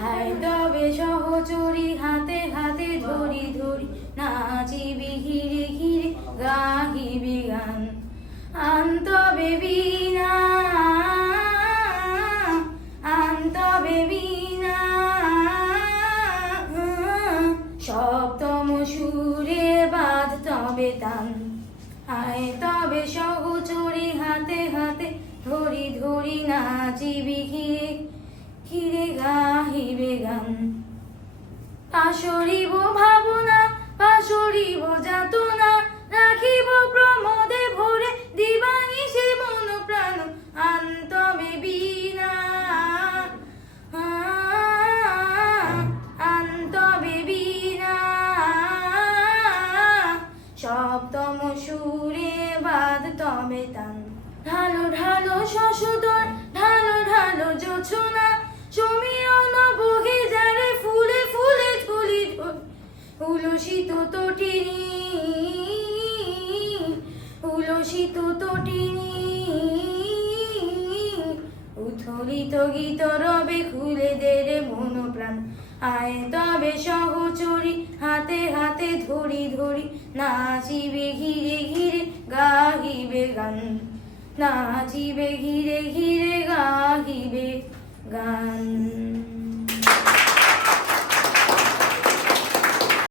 আয় তবে সহচরী হাতে হাতে ধরি ধরি নাচিবি ঘিরে ঘিরে গাহিবি গান আন্তবে বীণা আন্তবে বীণা সপ্তম সুরে বাঁধ তবে তান আয় তবে সহচরী হাতে হাতে ধরি ধরি নাচিবি ঘিরে ঘিরে গাহিবে গান পাশরিব ভাবনা পাশরিব যাতনা রাখিব প্রমোদে ভরে দিবানিশে মন প্রাণ আন্তবে বীণা আন্তবে বীণা সপ্তম সুরে বাদ তবে তান ঢালো ঢালো শশধর ঢালো ঢালো জোছনা সমীরণ বহে যারে ফুলে ফুলে ঝুলি উলসিত তটিনী উলসিত তটিনী উথলিত গীত রবে খুলে দে রে মন প্রাণ আয় তবে সহচরী হাতে হাতে ধরি ধরি নাচিবে ঘিরে ঘিরে গাহিবে গান নাচিবে ঘিরে ঘিরে গাহিবে গান।